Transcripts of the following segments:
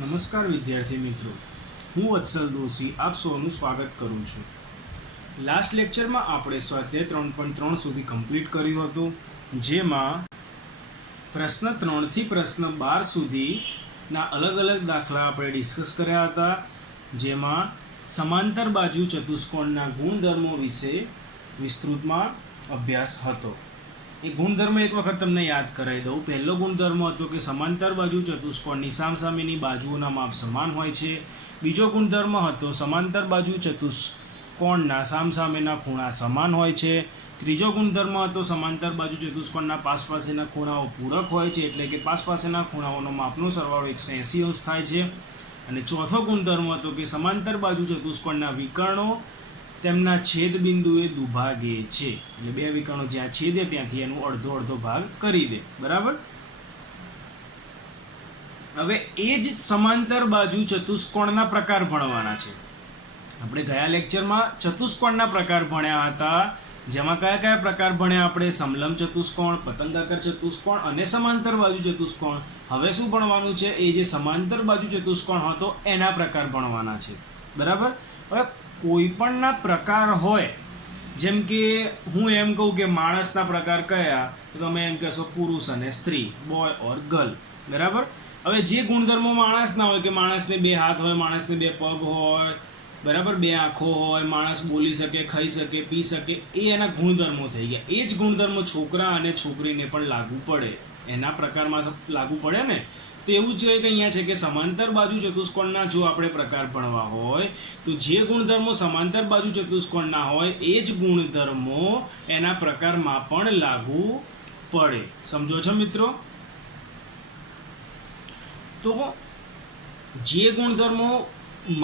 નમસ્કાર વિદ્યાર્થી મિત્રો, હું વત્સલ દોશી આપ સૌનું સ્વાગત કરું છું. લાસ્ટ લેક્ચરમાં આપણે સ્વાધ્યાય 3.3 સુધી કમ્પ્લીટ કર્યું હતું, જેમાં પ્રશ્ન 3 થી પ્રશ્ન 12 સુધીના અલગ અલગ દાખલા આપણે ડિસ્કસ કર્યા હતા, જેમાં સમાંતર બાજુ ચતુષ્કોણના ગુણધર્મો વિશે વિસ્તૃતમાં અભ્યાસ હતો. એ ગુણધર્મ એક વખત તમને યાદ કરાવી દઉં. પહેલો ગુણધર્મ હતો કે સમાંતર બાજુ ચતુષ્કોણની સામસામેની બાજુઓના માપ સમાન હોય છે. બીજો ગુણધર્મ હતો સમાંતર બાજુ ચતુષ્કોણના સામસામેના ખૂણા સમાન હોય છે. ત્રીજો ગુણધર્મ હતો સમાંતર બાજુ ચતુષ્કોણના પાસપાસેના ખૂણાઓ પૂરક હોય છે, એટલે કે પાસપાસેના ખૂણાઓનો માપનો સરવાળો 180 અંશ થાય છે. અને ચોથો ગુણધર્મ હતો કે સમાંતર બાજુ ચતુષ્કોણના વિકર્ણો તેમના છેદ બિંદુએ દુભાગે છે, એટલે બે વિકર્ણો જ્યાં છેદે ત્યાંથી એનું અડધો અડધો ભાગ કરી દે. બરાબર. હવે એ જ સમાંતર બાજુ ચતુષ્કોણના પ્રકાર ભણવાના છે. આપણે ગયા લેક્ચરમાં ચતુષ્કોણના પ્રકાર ભણ્યા હતા, જેમાં કયા કયા પ્રકાર ભણ્યા આપણે? સમલંબ ચતુષ્કોણ, પતંગાકાર ચતુષ્કોણ અને સમાંતર બાજુ ચતુષ્કોણ. હવે શું ભણવાનું છે? એ જે સમાંતર બાજુ ચતુષ્કોણ હતો એના પ્રકાર ભણવાના છે. બરાબર. હવે કોઈપણના પ્રકાર હોય, જેમ કે હું એમ કહું કે માણસના પ્રકાર કયા, તો તમે એમ કહેશો પુરુષ અને સ્ત્રી, બોય ઓર ગર્લ. બરાબર. હવે જે ગુણધર્મો માણસના હોય કે માણસને 2 હાથ હોય, માણસને 2 પગ હોય, બરાબર, 2 આંખો હોય, માણસ બોલી શકે, ખાઈ શકે, પી શકે, એ એના ગુણધર્મો થઈ ગયા. એ જ ગુણધર્મો છોકરા અને છોકરીને પણ લાગુ પડે, એના પ્રકારમાં લાગુ પડે ને. તો એવું જ કંઈક અહીંયા છે કે સમાંતર બાજુ ચતુષ્કોણના જો આપણે પ્રકાર ભણવા હોય તો જે ગુણધર્મો સમાંતર બાજુ ચતુષ્કોણના હોય એ જ ગુણધર્મો એના પ્રકારમાં પણ લાગુ પડે. સમજો છો મિત્રો? તો જે ગુણધર્મો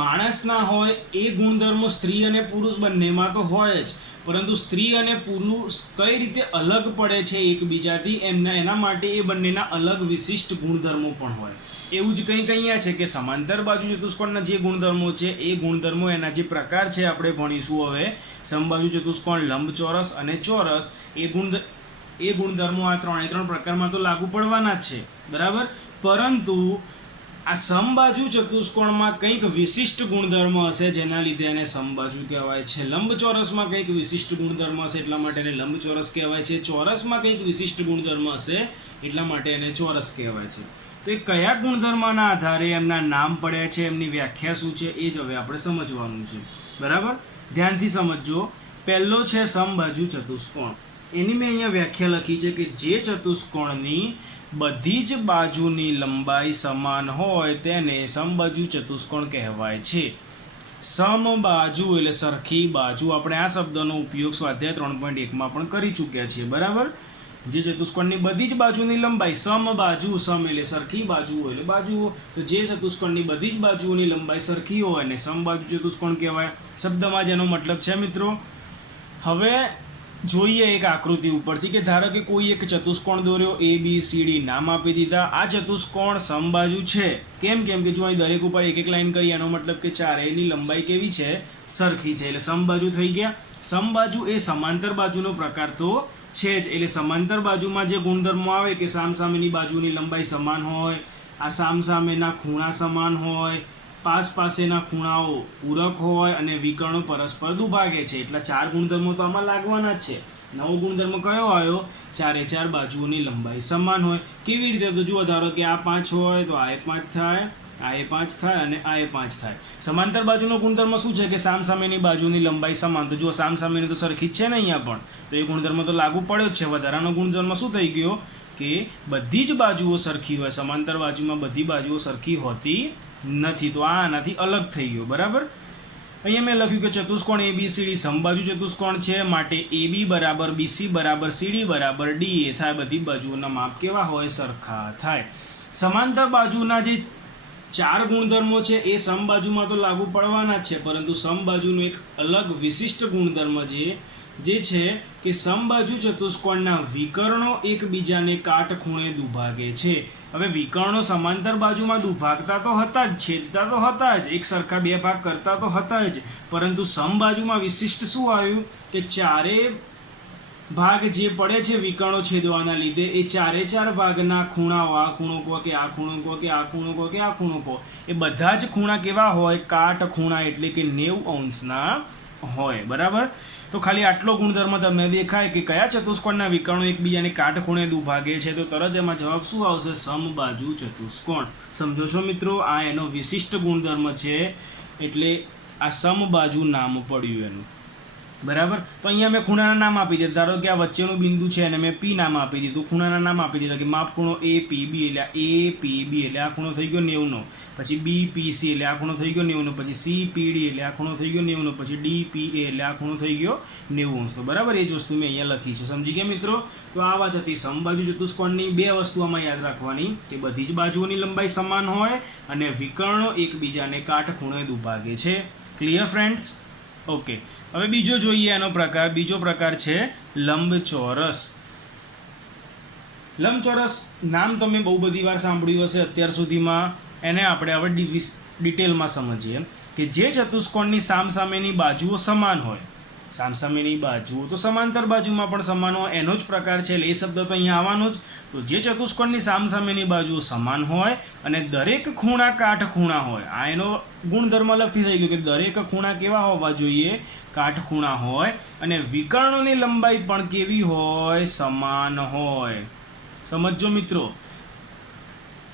માણસના હોય એ ગુણધર્મો સ્ત્રી અને પુરુષ બંનેમાં તો હોય જ, પરંતુ સ્ત્રી અને પુરુષ કઈ રીતે અલગ પડે છે એકબીજાથી એના માટે એ બંનેના અલગ વિશિષ્ટ ગુણધર્મો પણ હોય. એવું જ કંઈક અહીંયા છે કે સમાંતર બાજુ ચતુષ્કોણના જે ગુણધર્મો છે એ ગુણધર્મો એના જે પ્રકાર છે આપણે ભણીશું હવે. સમબાજુ ચતુષ્કોણ, લંબચોરસ અને ચોરસ, એ ગુણધર્મો આ 3 પ્રકારમાં તો લાગુ પડવાના જ છે. બરાબર. પરંતુ આ સમબાજુ ચતુષ્કોણમાં કંઈક વિશિષ્ટ ગુણધર્મ હશે જેના લીધે એને સમબાજુ કહેવાય છે. લંબચોરસમાં કંઈક વિશિષ્ટ ગુણધર્મ હશે એટલા માટે એને લંબચોરસ કહેવાય છે. ચોરસમાં કંઈક વિશિષ્ટ ગુણધર્મ હશે એટલા માટે એને ચોરસ કહેવાય છે. તો એ કયા ગુણધર્મના આધારે એમના નામ પડ્યા છે, એમની વ્યાખ્યા શું છે, એ જ હવે આપણે સમજવાનું છે. બરાબર. ધ્યાનથી સમજજો. પહેલો છે સમબાજુ ચતુષ્કોણ. એની મેં અહીંયા વ્યાખ્યા લખી છે કે જે ચતુષ્કોણની બધી જ બાજુની લંબાઈ સમાન હોય તેને સમબાજુ ચતુષ્કોણ કહેવાય છે. સમબાજુ એટલે સરખી બાજુ. આપણે આ શબ્દનો ઉપયોગ સ્વાધ્યાય 3.1માં પણ કરી ચૂક્યા છીએ. બરાબર. જે ચતુષ્કોણની બધી જ બાજુની લંબાઈ, સમબાજુ, સમ એટલે સરખી બાજુ એટલે બાજુઓ, તો જે ચતુષ્કોણની બધી જ બાજુઓની લંબાઈ સરખી હોય એને સમબાજુ ચતુષ્કોણ કહેવાય. શબ્દમાં જેનો મતલબ છે મિત્રો. હવે જોઈએ એક આકૃતિ ઉપરથી કે ધારો કે કોઈ એક ચતુષ્કોણ દોર્યો, ABCD નામ આપી દીધા. આ ચતુષ્કોણ સમબાજુ છે. કેમ કે જો અહીં દરેક ઉપર એક લાઈન કરી, એનો મતલબ કે ચારેયની લંબાઈ કેવી છે? સરખી છે, એટલે સમબાજુ થઈ ગયા. સમબાજુ એ સમાંતર બાજુનો પ્રકાર તો છે જ, એટલે સમાંતર બાજુમાં જે ગુણધર્મો આવે કે સામસામેની બાજુની લંબાઈ સમાન હોય, આ સામસામેના ખૂણા સમાન હોય, પાસપાસેના ખૂણાઓ પૂરક હોય અને વિકર્ણો પરસ્પર દુભાગે છે, એટલા 4 ગુણધર્મો તો આમાં લાગવાના જ છે. નવો ગુણધર્મ કયો આવ્યો? 4 બાજુઓની લંબાઈ સમાન હોય. કેવી રીતે? તો જુઓ, ધારો કે આ 5 હોય તો આ 5 થાય, આ 5 થાય અને આ 5 થાય. સમાંતર બાજુનો ગુણધર્મ શું છે કે સામસામેની બાજુની લંબાઈ સમાન. તો જુઓ, સામસામેની તો સરખી જ છે ને અહીંયા પણ, તો એ ગુણધર્મ તો લાગુ પડ્યો જ છે. વધારાનો ગુણધર્મ શું થઈ ગયો કે બધી જ બાજુઓ સરખી હોય. સમાંતર બાજુમાં બધી બાજુઓ સરખી હોતી નથી, તો આ આનાથી અલગ થઈ ગયો. બરાબર. અહીંયા મેં લખ્યું કે ચતુષ્કોણ ABCD સમબાજુ ચતુષ્કોણ છે, માટે AB બરાબર BC બરાબર CD બરાબર DA થાય. બધી બાજુઓના માપ કેવા હોય? સરખા થાય. સમાંતર બાજુના જે 4 ગુણધર્મો છે એ સમબાજુમાં તો લાગુ પડવાના જ છે, પરંતુ સમબાજુનો એક અલગ વિશિષ્ટ ગુણધર્મ જે છે કે સમબાજુ ચતુષ્કોણના વિકર્ણો એકબીજાને કાટખૂણે દુભાગે છે. હવે વિકર્ણો સમાંતર બાજુમાં દુભાગતા તો હતા જ, છેદતા તો હતા જ, એક સરખા 2 ભાગ કરતા તો હતા જ, પરંતુ સમબાજુમાં વિશિષ્ટ શું આવ્યું કે ચારે ભાગ જે પડે છે વિકર્ણો છેદવાના લીધે એ ચારે ચાર ભાગના ખૂણાઓ, આ ખૂણો કહો કે આ ખૂણો કહો કે આ ખૂણો કહો કે આ ખૂણો કહો, એ બધા જ ખૂણા કેવા હોય? કાટ ખૂણા, એટલે કે 90 અંશના હોય. બરાબર. તો ખાલી આટલો ગુણધર્મ તમને દેખાય કે કયા ચતુષ્કોણના વિકર્ણો એકબીજાને કાટખૂણે દુભાગે છે, તો તરત એમાં જવાબ શું આવશે? સમબાજુ ચતુષ્કોણ. સમજો છો મિત્રો? આ એનો વિશિષ્ટ ગુણધર્મ છે, એટલે આ સમબાજુ નામ પડ્યું એનું. બરાબર. તો અહીંયા મેં ખૂણાના નામ આપી દીધા. ધારો કે આ વચ્ચેનું બિંદુ છે અને મેં પી નામ આપી દીધું. ખૂણાના નામ આપી દીધા કે માપ ખૂણો એ પી બી, એટલે એ પી બી એટલે આ ખૂણો થઈ ગયો 90નો. પછી બી પી સી એટલે આ ખૂણો થઈ ગયો 90નો. પછી સી પી ડી એટલે આ ખૂણો થઈ ગયો 90નો. પછી ડી પી એ એટલે આ ખૂણો થઈ ગયો 90 અંશનો. બરાબર. એ જ વસ્તુ મેં અહીંયા લખી છે. સમજી ગયા મિત્રો? તો આ વાત હતી સમબાજુ ચતુષ્કોણની. બે વસ્તુ આમાં યાદ રાખવાની કે બધી જ બાજુઓની લંબાઈ સમાન હોય અને વિકર્ણો એકબીજાને કાટખૂણે દુભાગે છે. Clear friends? ઓકે. હવે બીજો જોઈએ એનો પ્રકાર. બીજો પ્રકાર છે લંબચોરસ. લંબચોરસ નામ તમે બહુ બધી વાર સાંભળ્યું હશે અત્યાર સુધીમાં. એને આપણે હવે ડિટેલમાં સમજીએ કે જે ચતુષ્કોણની સામસામેની બાજુઓ સમાન હોય, સામસામેની બાજુઓ તો સમાંતર બાજુમાં પણ સમાન હોય, એનો જ પ્રકાર છે. એટલે એ શબ્દ તો અહીંયા આવવાનો જ. તો જે ચતુષ્કોણની સામસામેની બાજુઓ સમાન હોય અને દરેક ખૂણા કાટખૂણા હોય, આ એનો ગુણધર્મ અલગથી થઈ ગયો કે દરેક ખૂણા કેવા હોવા જોઈએ? કાટખૂણા હોય. અને વિકર્ણોની લંબાઈ પણ કેવી હોય? સમાન હોય. સમજો મિત્રો?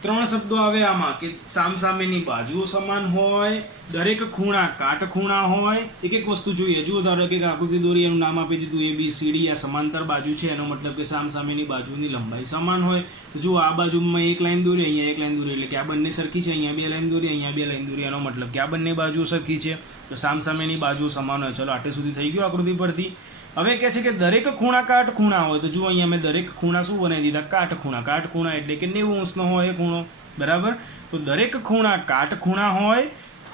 ત્રણ શબ્દો આવે આમાં કે સામસામેની બાજુઓ સમાન હોય, દરેક ખૂણા કાટખૂણા હોય. એક એક વસ્તુ જોઈએ. જુઓ, ધારો કે આકૃતિ દોરી, એનું નામ આપી દીધું ABCD. આ સમાંતર બાજુ છે, એનો મતલબ કે સામસામેની બાજુની લંબાઈ સમાન હોય. તો જુઓ, આ બાજુમાં એક લાઈન દોરી, અહીંયા એક લાઈન દોરી, એટલે કે આ બંને સરખી છે. અહીંયા બે લાઈન દોરી, અહીંયા બે લાઈન દોરી, એનો મતલબ કે આ બંને બાજુઓ સરખી છે. તો સામસામેની બાજુઓ સમાન હોય. ચલો, આટલે સુધી થઈ ગયું આકૃતિ પરથી. હવે કહે છે કે દરેક ખૂણા કાટખૂણા હોય. તો જુઓ, અહીંયા મેં દરેક ખૂણા શું બનાવી દીધા? કાટખૂણા. કાટખૂણા એટલે કે 90 અંશનો હોય એ ખૂણો. બરાબર. તો દરેક ખૂણા કાટખૂણા હોય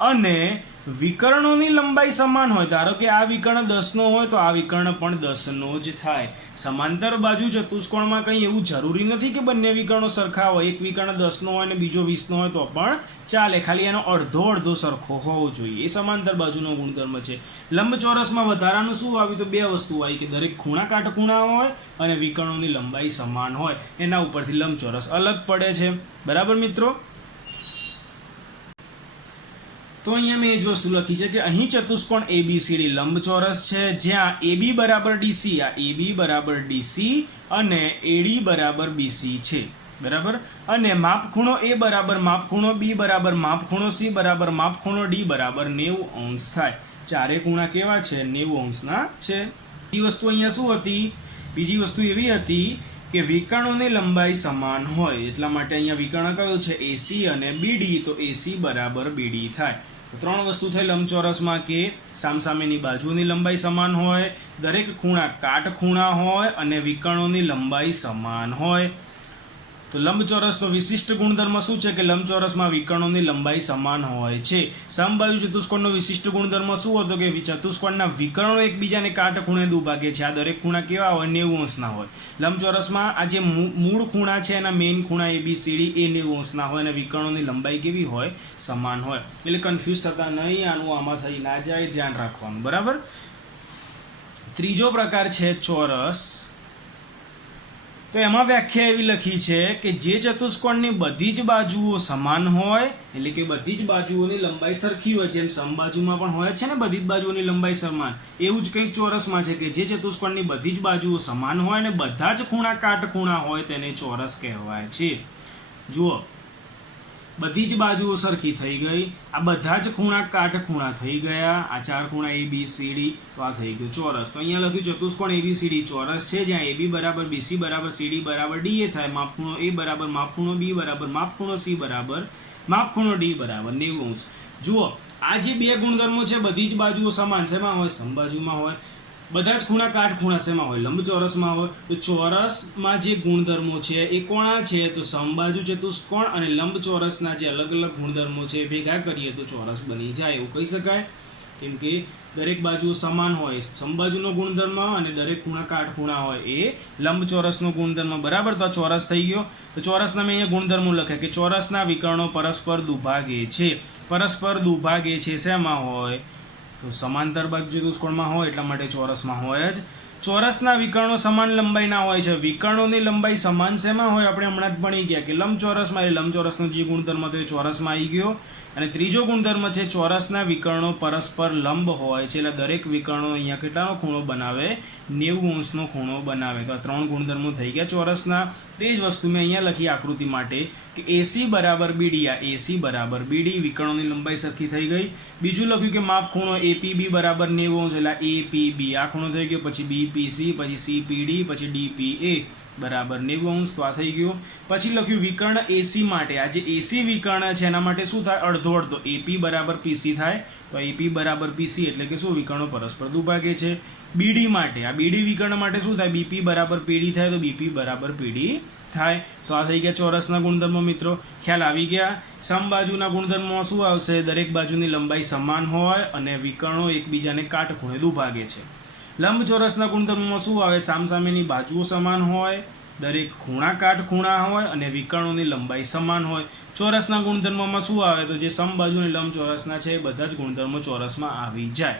અને વિકર્ણોની લંબાઈ સમાન હોય. ધારો કે આ વિકર્ણ 10નો હોય તો આ વિકર્ણ પણ 10નો જ થાય. સમાંતર બાજુ ચતુષ્કોણમાં કંઈ એવું જરૂરી નથી કે બંને વિકર્ણો સરખા હોય. એક વિકર્ણ 10નો હોય અને બીજો 20નો હોય તો પણ ચાલે. ખાલી એનો અડધો અડધો સરખો હોવો જોઈએ. એ સમાંતર બાજુનો ગુણધર્મ છે. લંબચોરસમાં વધારાનું શું આવ્યું? તો બે વસ્તુ આવી કે દરેક ખૂણા કાટખૂણા હોય અને વિકર્ણોની લંબાઈ સમાન હોય. એના ઉપરથી લંબચોરસ અલગ પડે છે. બરાબર મિત્રો? તો અહીંયા મેં એ જ વસ્તુ લખી છે કે અહીં ચતુષ્કોણ ABCD લંબચોરસ છે, જ્યાં AB બરાબર DC, આ AB બરાબર DC અને AD બરાબર BC છે. બરાબર. અને માપખૂણો A બરાબર માપખૂણો B બરાબર માપખૂણો C બરાબર માપખૂણો D બરાબર 90 અંશ થાય. ચારે ખૂણા કેવા છે? 90 અંશના છે. બીજી વસ્તુ અહીંયા શું હતી? બીજી વસ્તુ એવી હતી કે વિકર્ણોની લંબાઈ સમાન હોય. એટલા માટે અહીંયા વિકર્ણ કયું છે? AC અને BD. તો AC બરાબર BD થાય. તો ત્રણ વસ્તુ થઈ લંબચોરસમાં કે સામસામેની બાજુની લંબાઈ સમાન હોય, દરેક ખૂણા કાટખૂણા હોય અને વિકર્ણોની લંબાઈ સમાન હોય. તો લંબચોરસનો વિશિષ્ટ ગુણધર્મ શું છે? કે લંબચોરસમાં વિકર્ણોની લંબાઈ સમાન હોય છે. સમબાજુ ચતુષ્કોણનો વિશિષ્ટ ગુણધર્મ શું હતો? કે ચતુષ્કોણના વિકર્ણો એકબીજાને કાટખૂણે દુભાગે છે. આ દરેક ખૂણા કેવા હોય? 90 અંશના હોય. લંબચોરસમાં આ જે મૂળ ખૂણા છે એના મેઇન ખૂણા ABCD એ 90 અંશના હોય અને વિકર્ણોની લંબાઈ કેવી હોય? સમાન હોય. એટલે કન્ફ્યુઝ થતા નહીં. આનું આમાં થઈ ના જાય, ધ્યાન રાખવાનું. બરાબર. ત્રીજો પ્રકાર છે ચોરસ. તો એમાં વ્યાખ્યા એવી લખી છે કે જે ચતુષ્કોણની બધી જ બાજુઓ સમાન હોય, એટલે કે બધી જ બાજુઓની લંબાઈ સરખી હોય. જેમ સમબાજુમાં પણ હોય છે ને બધી જ બાજુઓની લંબાઈ સમાન, એવું જ કંઈક ચોરસમાં છે કે જે ચતુષ્કોણની બધી જ બાજુઓ સમાન હોય અને બધા જ ખૂણા કાટખૂણા હોય તેને ચોરસ કહેવાય છે. જુઓ, બધી જ બાજુઓ સરખી થઈ ગઈ. આ બધા જ ખૂણા કાટખૂણા થઈ ગયા. આ ચાર ખૂણા ABCD. તો આ થઈ ગયું ચોરસ. તો અહીંયા લખ્યું ચતુષ્કોણ ABCD ચોરસ છે, જ્યાં AB બરાબર BC બરાબર CD બરાબર DA થાય. માપખૂણો A બરાબર માપખૂણો B બરાબર માપખૂણો C બરાબર માપખૂણો D બરાબર 90 અંશ. જુઓ, આ જે બે ગુણધર્મો છે બધી જ બાજુઓ સમાન. શેમાં હોય? સમબાજુમાં હોય. બધા જ ખૂણા કાટખૂણા શેમાં હોય? લંબચોરસમાં હોય. તો ચોરસમાં જે ગુણધર્મો છે એ કોણા છે? તો સમબાજુ ચતુષ્કોણ અને લંબચોરસના જે અલગ અલગ ગુણધર્મો છે ભેગા કરીએ તો ચોરસ બની જાય એવું કહી શકાય. કેમ કે દરેક બાજુ સમાન હોય, સમબાજુનો ગુણધર્મ, અને દરેક ખૂણા કાટખૂણા હોય એ લંબચોરસનો ગુણધર્મ. બરાબર. તો આ ચોરસ થઈ ગયો. તો ચોરસના મેં અહીંયા ગુણધર્મો લખ્યા કે ચોરસના વિકર્ણો પરસ્પર દુભાગે છે. પરસ્પર દુભાગે છે શેમાં હોય? તો સમાંતર બાજુ ચતુષ્કોણમાં હોય, એટલા માટે ચોરસમાં હોય જ. ચોરસના વિકર્ણો સમાન લંબાઈના હોય છે. વિકર્ણોની લંબાઈ સમાન શેમાં હોય? આપણે હમણાં જ ભણી ગયા કે લંબચોરસમાં. એટલે લંબચોરસનો જે ગુણધર્મ હતો એ ચોરસમાં આવી ગયો. અને ત્રીજો ગુણધર્મ છે ચોરસના વિકર્ણો પરસ્પર લંબ હોય છે. એટલે દરેક વિકર્ણો અહીંયા કેટલાનો ખૂણો બનાવે? 90 ° ખૂણો બનાવે. તો આ 3 ગુણધર્મો થઈ ગયા ચોરસના. તે જ વસ્તુ મેં અહીંયા લખી આકૃતિ માટે કે AC બરાબર BD. આ AC બરાબર BD, વિકર્ણોની લંબાઈ સરખી થઈ ગઈ. બીજું લખ્યું કે માપ ખૂણો APB બરાબર 90 ° એટલે APB આ ખૂણો થઈ ગયો. પછી BPC, પછી CPD, પછી DPA બરાબર 90 °. તો આ થઈ ગયું. પછી લખ્યું વિકર્ણ AC માટે. આ જે AC વિકર્ણ છે એના માટે શું થાય? અડધો અડધો. AP બરાબર PC થાય. તો AP બરાબર PC એટલે કે શું? વિકર્ણો પરસ્પર દુભાગે છે. BD માટે, આ BD વિકર્ણ માટે શું થાય? BP બરાબર PD થાય. તો BP બરાબર PD થાય. તો આ થઈ ગયા ચોરસના ગુણધર્મો. મિત્રો ખ્યાલ આવી ગયા. સમબાજુના ગુણધર્મોમાં શું આવશે? દરેક બાજુની લંબાઈ સમાન હોય અને વિકર્ણો એકબીજાને કાટખૂણે દુભાગે છે. લંબચોરસના ગુણધર્મોમાં શું આવે? સામસામેની બાજુઓ સમાન હોય, દરેક ખૂણા કાટખૂણા હોય અને વિકર્ણોની લંબાઈ સમાન હોય. ચોરસના ગુણધર્મોમાં શું આવે? તો જે સમબાજુ અને લંબચોરસના છે એ બધા જ ગુણધર્મો ચોરસમાં આવી જાય.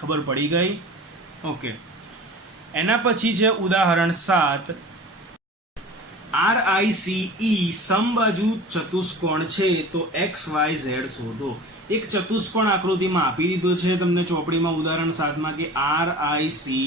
ખબર પડી ગઈ? ઓકે. એના પછી છે ઉદાહરણ 7. RICE સમબાજુ ચતુષ્કોણ છે તો XYZ શોધો. એક ચતુષ્કોણ આકૃતિમાં આપી દીધો છે તમને ચોપડીમાં ઉદાહરણ 7માં કે RICE,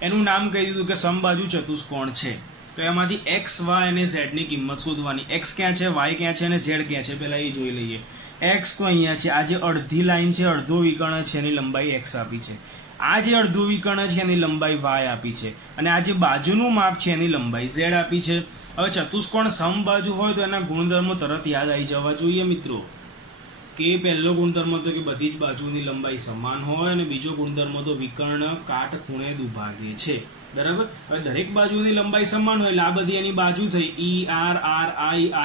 એનું નામ કહી દીધું કે સમબાજુ ચતુષ્કોણ છે. તો એમાંથી x, y અને z ની કિંમત શોધવાની. x ક્યાં છે, y ક્યાં છે અને z ક્યાં છે પહેલા એ જોઈ લઈએ. x તો અહીંયા છે. આ જે અડધી લાઈન છે, અડધો વિકર્ણ છે, એની લંબાઈ x આપી છે. આ જે અડધો વિકર્ણ છે એની લંબાઈ y આપી છે. અને આ જે બાજુનું માપ છે એની લંબાઈ z આપી છે. હવે ચતુષ્કોણ સમબાજુ હોય તો એના ગુણધર્મો તરત યાદ આવી જવા જોઈએ મિત્રો. કે પહેલો ગુણધર્મ હતો કે બધી જ બાજુની લંબાઈ સમાન હોય અને બીજો ગુણધર્મ તો વિકર્ણ કાટખૂણે દુભાગે છે. બરાબર. હવે દરેક બાજુની લંબાઈ સમાન હોય એટલે આ બધી એની બાજુ થઈ. E, R, R,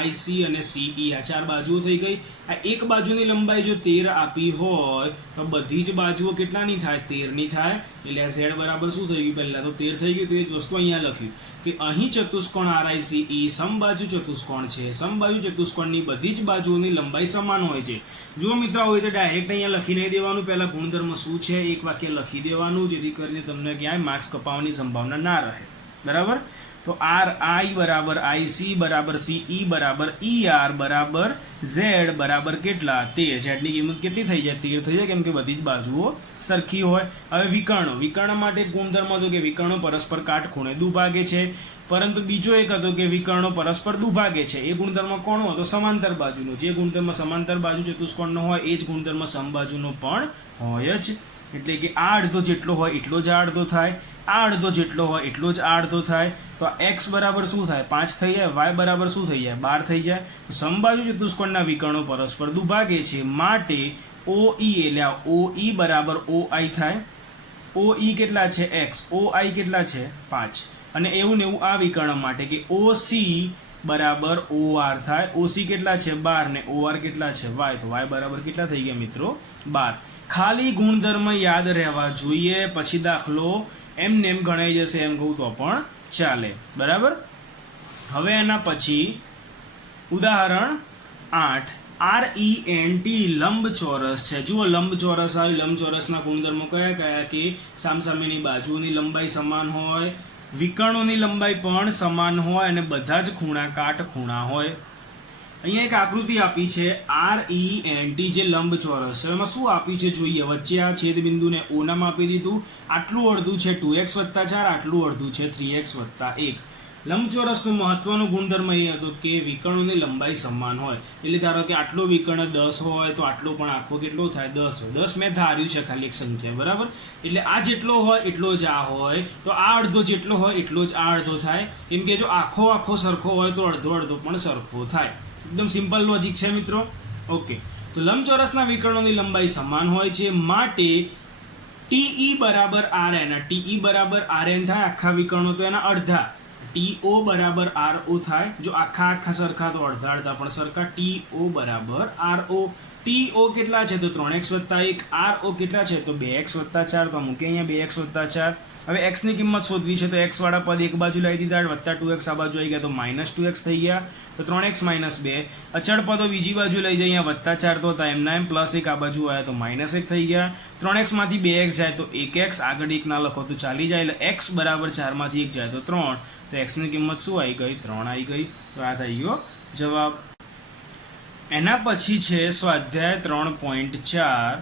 I, C અને CE આ 4 બાજુઓ થઈ ગઈ. આ એક બાજુની લંબાઈ જો 13 આપી હોય તો બધી જ બાજુઓ કેટલાની થાય? 13 ની થાય. એટલે આ Z બરાબર શું થઈ ગયું? પહેલા તો 13 થઈ ગયું. તો એ જ વસ્તુ અહીંયા લખ્યું કે અહીં ચતુષ્કોણ RICE સમબાજુ ચતુષ્કોણ છે. સમબાજુ ચતુષ્કોણની બધી જ બાજુઓની લંબાઈ સમાન હોય છે. જો મિત્રો હોય તો ડાયરેક્ટ અહીંયા લખી નહીં દેવાનું. પહેલા ગુણધર્મ શું છે એક વાક્ય લખી દેવાનું, જેથી કરીને તમને ક્યાંય માર્ક્સ કપાવવાની સંભાવના ના રહે. બરાબર. તો RI બરાબર IC બરાબર CE બરાબર ER બરાબર Z બરાબર કેટલા? 13. Z ની કિંમત કેટલી થઈ જાય? 13 થઈ જાય, કેમ કે બધી જ બાજુઓ સરખી હોય. હવે વિકર્ણો. વિકર્ણ માટે ગુણધર્મ હતો કે વિકર્ણો પરસ્પર કાટખૂણે દુભાગે છે. પરંતુ બીજો એક હતો કે વિકર્ણો પરસ્પર દુભાગે છે. એ ગુણધર્મ કોનો હતો? સમાંતર બાજુનો. જે ગુણધર્મ સમાંતર બાજુ ચતુષ્કોણનો હોય એ જ ગુણધર્મ સમબાજુનો પણ હોય જ. એટલે કે આ અડધો જેટલો હોય એટલો જ આ અડધો થાય, આ અડધો જેટલો હોય એટલો જ આ અડધો થાય. તો x બરાબર શું થાય? 5 થઈ જાય. y બરાબર શું થઈ જાય? 12 થઈ જાય. સમબાજુ ચતુષ્કોણના વિકર્ણો પરસ્પર દુભાગે છે માટે OE એટલે આ OE બરાબર OI થાય. OE કેટલા છે? x. OI કેટલા છે? 5. અને એવું ને એવું આ વિકર્ણ માટે કે OC બરાબર OR થાય. OC કેટલા છે? 12 ને OR કેટલા છે? y. તો y બરાબર કેટલા થઈ ગયા મિત્રો? 12. ખાલી ગુણધર્મ યાદ રહેવા જોઈએ, પછી દાખલો એમને એમ ગણાઈ જશે એમ કહું તો પણ ચાલે. બરાબર. હવે એના પછી ઉદાહરણ 8. RENT લંબચોરસ છે. જુઓ લંબચોરસ આવી. લંબચોરસના ગુણધર્મો કયા કયા? કે સામસામેની બાજુઓની લંબાઈ સમાન હોય, વિકર્ણોની લંબાઈ પણ સમાન હોય અને બધા જ ખૂણા કાટખૂણા હોય. અહીંયા એક આકૃતિ આપી છે RENT જે લંબચોરસ છે. એમાં શું આપ્યું છે જોઈએ. વચ્ચે આ છેદબિંદુને O નામ આપી દીધું. આટલું અડધું છે 2x + 4, આટલું અડધું છે 3x + 1. લંબચોરસનો મહત્વનો ગુણધર્મ એ હતો કે વિકર્ણોની લંબાઈ સમાન હોય. એટલે ધારો કે આટલો વિકર્ણ 10 હોય તો આટલો પણ આખો કેટલો થાય? 10 હોય. 10 મેં ધાર્યું છે ખાલી એક સંખ્યા. બરાબર. એટલે આ જેટલો હોય એટલો જ આ હોય. તો આ અડધો જેટલો હોય એટલો જ આ અડધો થાય. કેમ કે જો આખો સરખો હોય તો અડધો પણ સરખો થાય. એકદમ સિમ્પલ લોજિક છે મિત્રો. ઓકે. તો લંબચોરસના વિકર્ણોની લંબાઈ સમાન હોય છે માટે TE બરાબર RN. TE બરાબર RN થાય. આખા વિકર્ણો તો એના અડધા. TO બરાબર RO થાય. જો આખા સરખા તો અડધા પણ સરખા. TO બરાબર RO. TO કેટલા છે? તો 3x + 1. RO કેટલા છે? તો 2x + 4. તો મૂકે અહીંયા 2x + 4. હવે x ની કિંમત શોધવી છે તો x વાળા પદ એક બાજુ લાવી દીધા, +2x આ બાજુ આવી ગયા તો -2x થઈ ગયા. તો તો 3x - 2. અચળ પદો બીજી બાજુ લઈ જઈએ, અહીંયા +4 તો હતા એમના એમ, +1 આ બાજુ આવ્યા તો -1 થઈ ગયા. 3x માંથી 2x જાય તો 1x, આગળ 1 ના લખો તો ચાલી જાય, એટલે x બરાબર 4 માંથી 1 જાય તો 3, તો x ની કિંમત શું આવી ગઈ? 3 આવી ગઈ. તો આ થઈ ગયો જવાબ. એના પછી છે સ્વાધ્યાય 3.4.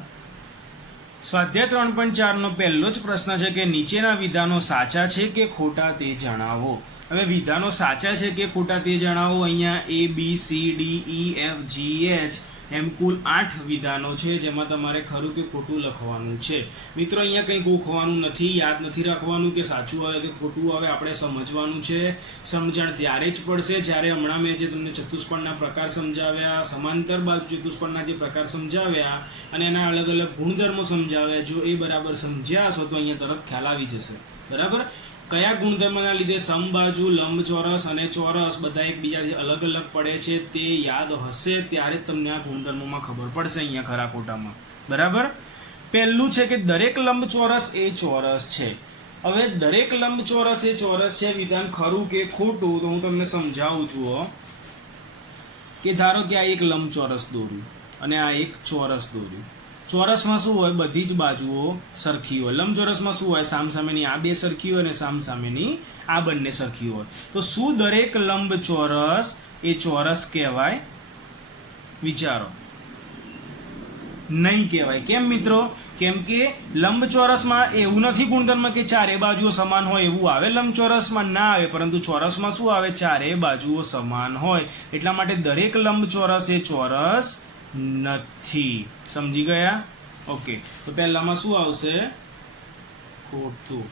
સ્વાધ્યાય 3.4 નો પહેલો જ પ્રશ્ન છે કે નીચેના વિધાનો સાચા છે કે ખોટા તે જણાવો. હવે વિધાનો સાચા છે કે ખોટા તે જણાવો. અહીંયા ABCDEFGH એમ કુલ 8 વિધાનો છે, જેમાં તમારે ખરું કે ખોટું લખવાનું છે. મિત્રો અહીંયા કંઈ ગોખવાનું નથી, યાદ નથી રાખવાનું કે સાચું આવે કે ખોટું આવે, આપણે સમજવાનું છે. સમજણ ત્યારે જ પડશે જ્યારે હમણાં મેં જે તમને ચતુષ્કોણના પ્રકાર સમજાવ્યા, સમાંતર બાજુ ચતુષ્કોણના જે પ્રકાર સમજાવ્યા અને એના અલગ અલગ ગુણધર્મો સમજાવ્યા, જો એ બરાબર સમજ્યા હશો તો અહીંયા તરફ ખ્યાલ આવી જશે. બરાબર? કયા ગુણધર્મના લીધે સમબાજુ, લંબચોરસ અને ચોરસ બધા એકબીજાથી અલગ અલગ પડે છે તે યાદ હશે ત્યારે જ તમને આ ગુણધર્મોમાં ખબર પડશે અહીંયા ખરા ખોટામાં. બરાબર? પહેલું છે કે દરેક લંબચોરસ એ ચોરસ છે. હવે દરેક લંબચોરસ એ ચોરસ છે, વિધાન ખરું કે ખોટું તો હું તમને સમજાવું છું. કે ધારો કે આ એક લંબચોરસ દોર્યું અને આ એક ચોરસ દોર્યું. ચોરસમાં શું હોય? બધી જ બાજુઓ સરખી હોય. લંબચોરસમાં શું હોય? સામસામેની આ બે સરખી હોય અને સામસામેની આ બંને સરખી હોય. તો શું દરેક લંબચોરસ એ ચોરસ કહેવાય? વિચારો. નહીં કહેવાય. કેમ મિત્રો? કેમ કે લંબચોરસમાં એવું નથી ગુણધર્મ કે ચારે બાજુઓ સમાન હોય એવું આવે, લંબચોરસમાં ના આવે, પરંતુ ચોરસમાં શું આવે? ચારે બાજુઓ સમાન હોય. એટલા માટે દરેક લંબચોરસ એ ચોરસ નથી. સમજી ગયા? ઓકે. તો પહેલામાં શું આવશે? ખોટું.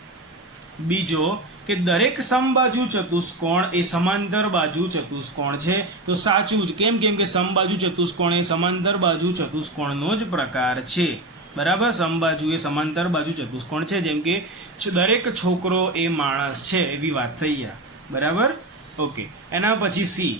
બીજો કે દરેક સમબાજુ ચતુષ્કોણ એ સમાંતર બાજુ ચતુષ્કોણ છે. તો સાચું જ. કેમ? કેમ કે સમબાજુ ચતુષ્કોણ એ સમાંતર બાજુ ચતુષ્કોણનો જ પ્રકાર છે. બરાબર? સમબાજુ એ સમાંતર બાજુ ચતુષ્કોણ છે. જેમ કે દરેક છોકરો એ માણસ છે, એવી વાત થઈ ગયા. બરાબર? ઓકે. એના પછી સી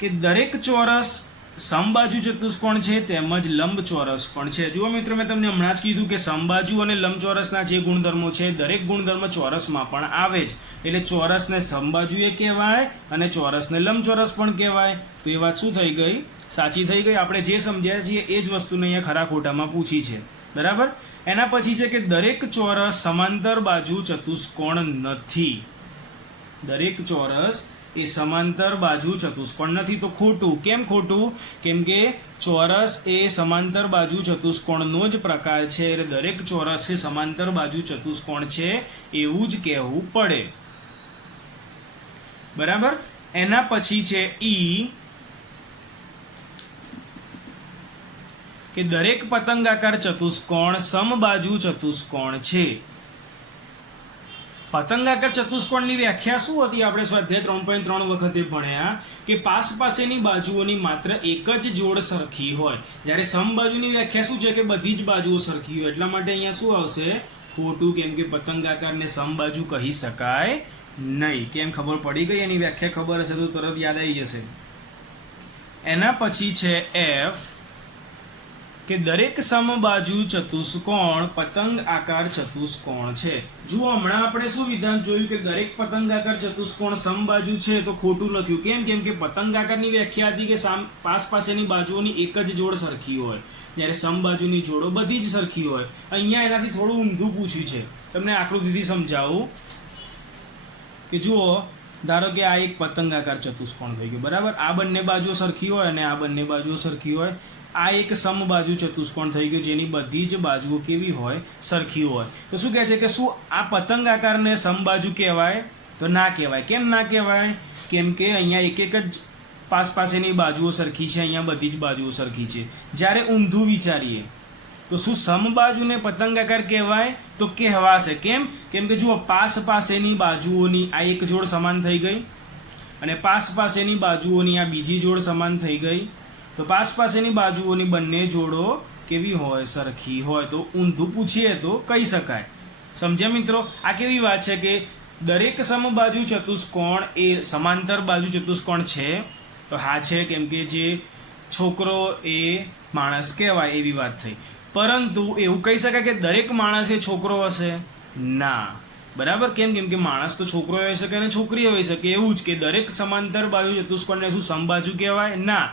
કે દરેક ચોરસ સમબાજુ ચતુષ્કોણ છે તેમજ લંબચોરસ પણ છે. જુઓ મિત્રો, મેં તમને હમણાં જ કીધું કે સમબાજુ અને લંબચોરસના જે ગુણધર્મો છે દરેક ગુણધર્મ ચોરસમાં પણ આવે જ. એટલે ચોરસને સમબાજુએ કહેવાય અને ચોરસને લંબચોરસ પણ કહેવાય. તો એ વાત શું થઈ ગઈ? સાચી થઈ ગઈ. આપણે જે સમજ્યા છીએ એ જ વસ્તુને અહીંયા ખરા ખોટામાં પૂછી છે. બરાબર? એના પછી છે કે દરેક ચોરસ સમાંતર બાજુ ચતુષ્કોણ નથી. દરેક ચોરસ એ સમાંતર બાજુ ચતુષ્કોણ નથી. તો ખોટું. કેમ ખોટું? કેમ કે ચોરસ એ સમાંતર બાજુ ચતુષ્કોણનો જ પ્રકાર છે, એટલે દરેક ચોરસ એ સમાંતર બાજુ ચતુષ્કોણ છે એવું જ કહેવું પડે. બરાબર? એના પછી છે ઈ કે દરેક પતંગાકાર ચતુષ્કોણ સમબાજુ ચતુષ્કોણ છે. પતંગાકાર ચતુષ્કોણની વ્યાખ્યા શું હતી? આપણે સ્વાધ્યાય 3.3 વખતે ભણ્યા કે પાસ પાસેની બાજુઓની માત્ર એક જ જોડ સરખી હોય. જ્યારે સમબાજુની વ્યાખ્યા શું છે? કે બધી જ બાજુઓ સરખી હોય. એટલા માટે અહીંયા શું આવશે? ખોટું. કેમ કે પતંગાકારને સમબાજુ કહી શકાય નહીં. કેમ? ખબર પડી ગઈ? એની વ્યાખ્યા ખબર હશે તો તરત યાદ આવી જશે. એના પછી છે એફ કે દરેક સમબાજુ ચતુષ્કોણ પતંગ આકાર ચતુષ્કોણ છે. જુઓ, હમણાં આપણે શું વિધાન જોયું કે દરેક પતંગાકાર ચતુષ્કોણ સમબાજુ છે, તો ખોટું લખ્યું. કેમ? કેમ કે પતંગાકારની વ્યાખ્યા હતી કે પાસ પાસેની બાજુઓની એક જ જોડ સરખી હોય, જ્યારે સમબાજુની જોડો બધી જ સરખી હોય. અહીંયા એનાથી થોડું ઊંધું પૂછ્યું છે. તમને આકૃતિથી સમજાવું કે જુઓ, ધારો કે આ એક પતંગાકાર ચતુષ્કોણ થઈ ગયું. બરાબર? આ બંને બાજુઓ સરખી હોય અને આ બંને બાજુઓ સરખી હોય. આ એક સમબાજુ ચતુષ્કોણ થઈ ગયું જેની બધી જ બાજુઓ કેવી હોય? સરખી હોય. તો શું કહે છે કે શું આ પતંગ આકારને સમબાજુ કહેવાય? તો ના કહેવાય. કેમ ના કહેવાય? કેમ કે અહીંયા એક એક જ પાસેની બાજુઓ સરખી છે, અહીંયા બધી જ બાજુઓ સરખી છે. જ્યારે ઊંધું વિચારીએ તો શું સમબાજુને પતંગ આકાર કહેવાય? તો કહેવાશે. કેમ? કેમ કે જુઓ, પાસેની બાજુઓની આ એક જોડ સમાન થઈ ગઈ અને પાસેની બાજુઓની આ બીજી જોડ સમાન થઈ ગઈ. તો પાસેની બાજુઓની બંને જોડો કેવી હોય? સરખી હોય. તો ઊંધું પૂછીએ તો કહી શકાય. સમજ્યા મિત્રો? આ કેવી વાત છે કે દરેક સમબાજુ ચતુષ્કોણ એ સમાંતર બાજુ ચતુષ્કોણ છે? તો હા છે. કેમ કે જે છોકરો એ માણસ કહેવાય એવી વાત થઈ. પરંતુ એવું કહી શકાય કે દરેક માણસ એ છોકરો હશે? ના. બરાબર. કેમ કે માણસ તો છોકરો હોઈ શકે અને છોકરી હોઈ શકે. એવું જ કે દરેક સમાંતર બાજુ ચતુષ્કોણને શું સમબાજુ કહેવાય? ના,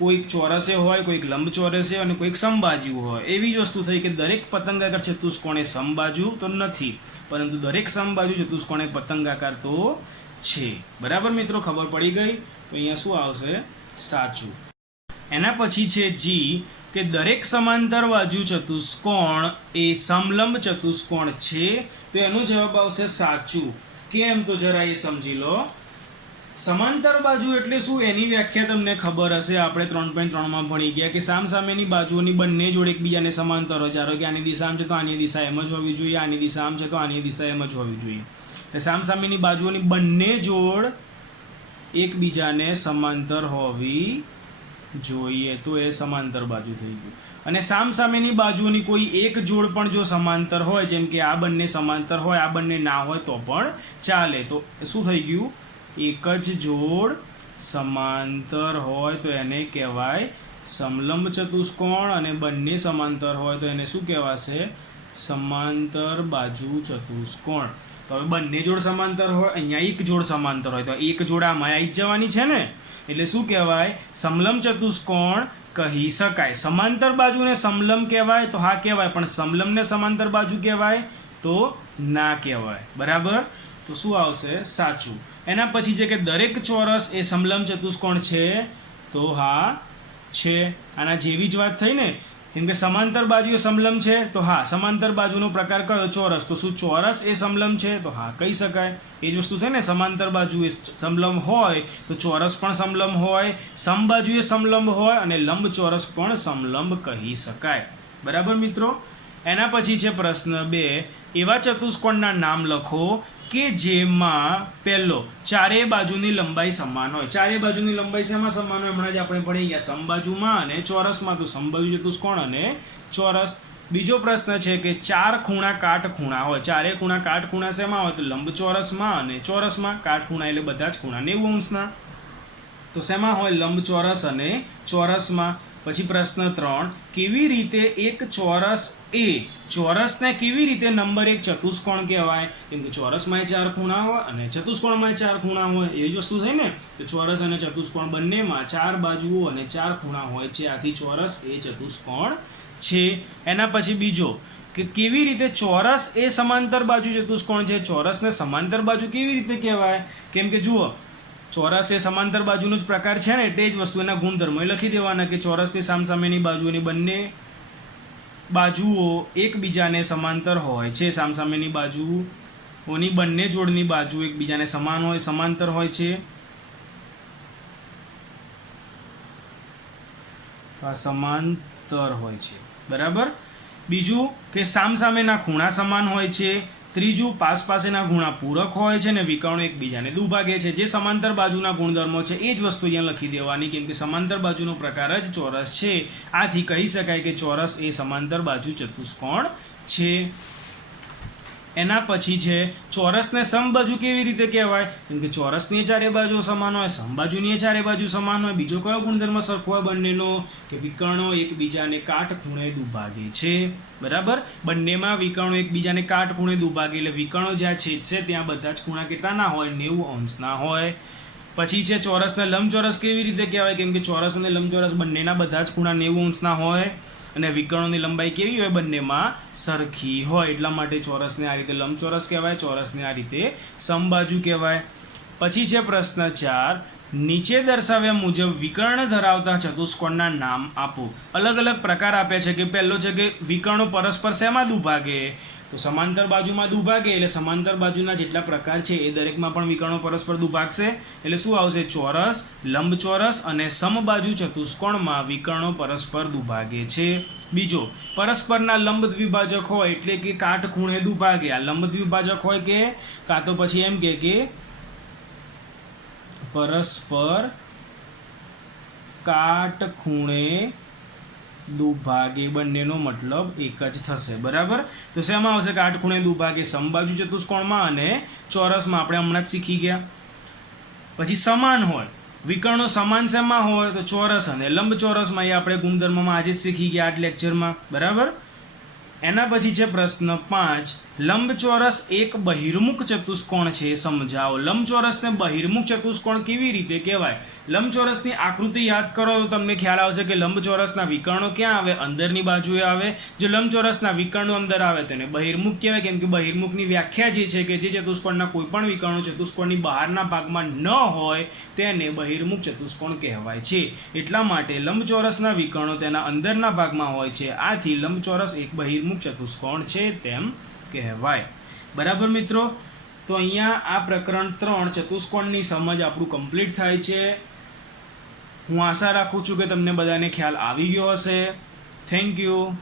કોઈક ચોરસે હોય, કોઈક લંબચોરસે અને કોઈક સમબાજુ હોય. એવી જ વસ્તુ થઈ કે દરેક પતંગાકાર ચતુષ્કોણ એ સમબાજુ તો નથી, પરંતુ દરેક સમબાજુ ચતુષ્કોણ એ પતંગાકાર તો છે. બરાબર મિત્રો, ખબર પડી ગઈ? તો અહીંયા શું આવશે? સાચું. એના પછી છે જી, કે દરેક સમાંતર બાજુ ચતુષ્કોણ એ સમલંબ ચતુષ્કોણ છે. તો એનો જવાબ આવશે સાચું. કેમ? તો જરા એ સમજી લો. સમાંતર બાજુ એટલે શું? એની વ્યાખ્યા તમને ખબર હશે. આપણે 3.3 ભણી ગયા કે સામસામેની બાજુઓની બંને જોડ એકબીજાને સમાંતર હોય. ધારો કે આની દિશા આમ છે તો આની દિશા એમ જ હોવી જોઈએ, આની દિશા આમ છે તો આની દિશા એમ જ હોવી જોઈએ. સામસામેની બાજુઓની બંને જોડ એકબીજાને સમાંતર હોવી જોઈએ, તો એ સમાંતર બાજુ થઈ ગયું. અને સામસામેની બાજુઓની કોઈ એક જોડ પણ જો સમાંતર હોય, જેમ કે આ બંને સમાંતર હોય, આ બંને ના હોય તો પણ ચાલે. તો શું થઈ ગયું? એક જ જોડ સમાંતર હોય તો એને કહેવાય સમલંબ ચતુષ્કોણ, અને બંને સમાંતર હોય તો એને શું કહેવાશે? સમાંતર બાજુ ચતુષ્કોણ. તો હવે બંને જોડ સમાંતર હોય, અહીંયા એક જોડ સમાંતર હોય, તો એક જોડ આમાં આવી જ જવાની છે ને, એટલે શું કહેવાય? સમલંબ ચતુષ્કોણ કહી શકાય. સમાંતર બાજુને સમલંબ કહેવાય તો હા કહેવાય, પણ સમલંબને સમાંતર બાજુ કહેવાય તો ના કહેવાય. બરાબર? તો શું આવશે? સાચું. એના પછી છે કે દરેક ચોરસ એ સમલંબ ચતુષ્કોણ છે, તો હા છે. આના જેવી જ વાત થઈ ને, કેમ કે સમાંતર બાજુ એ સમલંબ છે, તો હા. સમાંતર બાજુનો પ્રકાર કયો? ચોરસ. તો શું ચોરસ એ સમલંબ છે? તો હા કહી શકાય. એ જ વસ્તુ થઈ ને, સમાંતર બાજુ એ સમલંબ હોય તો ચોરસ પણ સમલંબ હોય, સમબાજુ એ સમલંબ હોય અને લંબચોરસ પણ સમલંબ કહી શકાય. બરાબર મિત્રો? એના પછી છે પ્રશ્ન 2, એવા ચતુષ્કોણના નામ લખો કે જેમાં પહેલો ચારેય બાજુની લંબાઈ સમાન હોય. ચારેય બાજુની લંબાઈ શેમાં સમાન હોય? હમણાં જ આપણે ભણી ગયા, સમબાજુમાં અને ચોરસમાં. તો સમબાજુ ચતુષ્કોણ અને ચોરસ. બીજો પ્રશ્ન છે કે ચાર ખૂણા કાટખૂણા હોય. ચારેય ખૂણા કાટખૂણા શેમાં હોય? તો લંબચોરસમાં અને ચોરસમાં. કાટખૂણા એટલે બધા જ ખૂણા 90 અંશના. તો શેમાં હોય? લંબચોરસ અને ચોરસમાં. પછી પ્રશ્ન 3, કેવી રીતે એક ચોરસ એ ચોરસને કેવી રીતે નંબર 1 ચતુષ્કોણ કહેવાય? કેમ કે ચોરસમાં 4 ખૂણા હોય અને ચતુષ્કોણમાં 4 ખૂણા હોય. એવી જ વસ્તુ થઈ ને, તો ચોરસ અને ચતુષ્કોણ બંનેમાં 4 બાજુઓ અને 4 ખૂણા હોય છે. આથી ચોરસ એ ચતુષ્કોણ છે. એના પછી બીજો, કે કેવી રીતે ચોરસ એ સમાંતર બાજુ ચતુષ્કોણ છે? ચોરસને સમાંતર બાજુ કેવી રીતે કહેવાય? કેમ કે જુઓ, ચોરસ એ સમાંતર બાજુનો જ પ્રકાર છે ને, એટલે જ વસ્તુ એના ગુણધર્મો લખી દેવાના કે ચોરસની સામસામેની બાજુઓની બંને બાજુઓ એકબીજાને સમાંતર હોય છે. સામસામેની બાજુઓની બંને જોડની બાજુ એકબીજાને સમાન હોય, સમાંતર હોય છે. આ સમાંતર હોય છે. બરાબર? બીજું કે સામસામેના ખૂણા સમાન હોય છે. ત્રીજું, પાસેના ખૂણા પૂરક હોય છે ને વિકર્ણો એકબીજાને દુભાગે છે. જે સમાંતર બાજુના ગુણધર્મો છે એ જ વસ્તુ અહીંયા લખી દેવાની, કેમ કે સમાંતર બાજુનો પ્રકાર જ ચોરસ છે. આથી કહી શકાય કે ચોરસ એ સમાંતર બાજુ ચતુષ્કોણ છે. એના પછી છે ચોરસને સમબાજુ કેવી રીતે કહેવાય? કેમ કે ચોરસની ચારે બાજુ સમાન હોય, સમબાજુની ચારે બાજુ સમાન હોય. બીજો કયો ગુણધર્મ સરખો હોય બંનેનો? કે વિકર્ણો એકબીજાને કાટખૂણે દુભાગે છે. બરાબર? બંનેમાં વિકર્ણો એકબીજાને કાટખૂણે દુભાગે, એટલે વિકર્ણો જ્યાં છેદશે ત્યાં બધા જ ખૂણા કેટલાના હોય? 90 અંશના હોય. પછી છે ચોરસને લંબચોરસ કેવી રીતે કહેવાય? કેમ કે ચોરસ અને લંબચોરસ બંનેના બધા જ ખૂણા 90 અંશના હોય અને વિકર્ણોની લંબાઈ કેવી હોય? બંનેમાં સરખી હોય. એટલા માટે ચોરસને આ રીતે લંબચોરસ કહેવાય, ચોરસને આ રીતે સમબાજુ કહેવાય. પછી છે પ્રશ્ન 4, નીચે દર્શાવ્યા મુજબ વિકર્ણ ધરાવતા ચતુષ્કોણના નામ આપો. અલગ અલગ પ્રકાર આપ્યા છે. કે પહેલો છે કે વિકર્ણો પરસ્પર શેમાં દુભાગે? તો સમાંતર બાજુમાં દુભાગે, એટલે સમાંતર બાજુના જેટલા પ્રકાર છે એ દરેકમાં પણ વિકર્ણો પરસ્પર દુભાગશે. એટલે શું આવશે? ચોરસ, લંબચોરસ અને સમબાજુ ચતુષ્કોણમાં વિકર્ણો પરસ્પર દુભાગે છે. બીજો, પરસ્પરના લંબ દ્વિભાજક હોય, એટલે કે કાટખૂણે દુભાગે. આ લંબ દ્વિભાજક હોય કે કાં તો પછી એમ કે પરસ્પર કાટખૂણે દુભાગે. બંનેનો મતલબ એક જ થશે. બરાબર? તો શેમાં આવશે કાટખૂણે દુભાગે? સમબાજુ ચતુષ્કોણમાં અને ચોરસમાં. આપણે હમણાં જ શીખી ગયા. પછી સમાન હોય, વિકર્ણો સમાન શેમાં હોય? તો ચોરસ અને લંબચોરસમાં. એ આપણે ગુણધર્મમાં આજે જ શીખી ગયા આ લેક્ચરમાં. બરાબર? એના પછી છે પ્રશ્ન 5, લંબચોરસ એક બહિર્મુખ ચતુષ્કોણ છે, સમજાવો. લંબચોરસને બહિર્મુખ ચતુષ્કોણ કેવી રીતે કહેવાય? લંબચોરસની આકૃતિ યાદ કરો તો તમને ખ્યાલ આવશે કે લંબચોરસના વિકર્ણો ક્યાં આવે? અંદરની બાજુએ આવે. જો લંબચોરસના વિકર્ણો અંદર આવે તેને બહિર્મુખ કહેવાય, કેમ કે બહિર્મુખની વ્યાખ્યા જે છે કે જે ચતુષ્કોણના કોઈ પણ વિકર્ણો ચતુષ્કોણની બહારના ભાગમાં ન હોય તેને બહિર્મુખ ચતુષ્કોણ કહેવાય છે. એટલા માટે લંબચોરસના વિકર્ણો તેના અંદરના ભાગમાં હોય છે, આથી લંબચોરસ એક બહિર્મુખ ચતુષ્કોણ છે તેમ કહેવાય. બરાબર મિત્રો? તો અહીંયા આ પ્રકરણ 3 ચતુષ્કોણની સમજ આપણું કમ્પ્લીટ થાય છે. હું આશા રાખું છું કે તમને બધાને ખ્યાલ આવી ગયો હશે. Thank you.